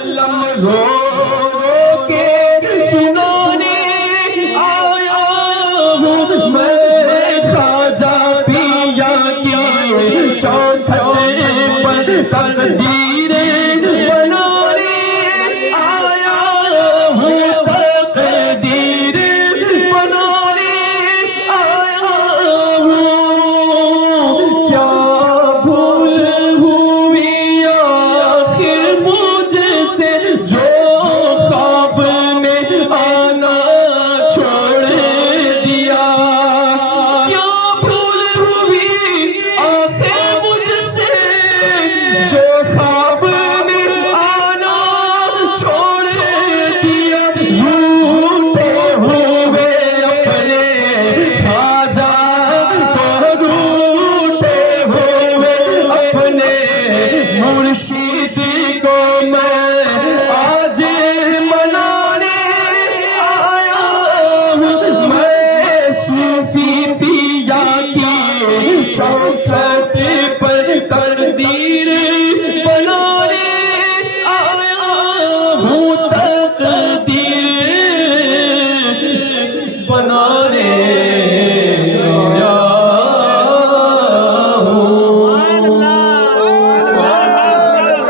عالم رو رو کے سنانے آیا ہوں میں خواجہ پیا کی چوکھٹ پر تقدیریں بنانے آیا ہوں تقدیر بنانے آیا ہوں کیا بھول ہوئی آخر مجھ سے جو خواب میں آنا چھوڑ دیا کیا بھول ہوئی آخر مجھ سے جو خواب میں آنا چھوڑ دیا روٹے ہوئے اپنے خواجہ کو روٹے ہوئے اپنے مرشد کو میں آج منانے آیا ہوں میں صوفی پیا کی چوکھٹ پر تقدیر بنانے آیا ہوں تقدیر بنانے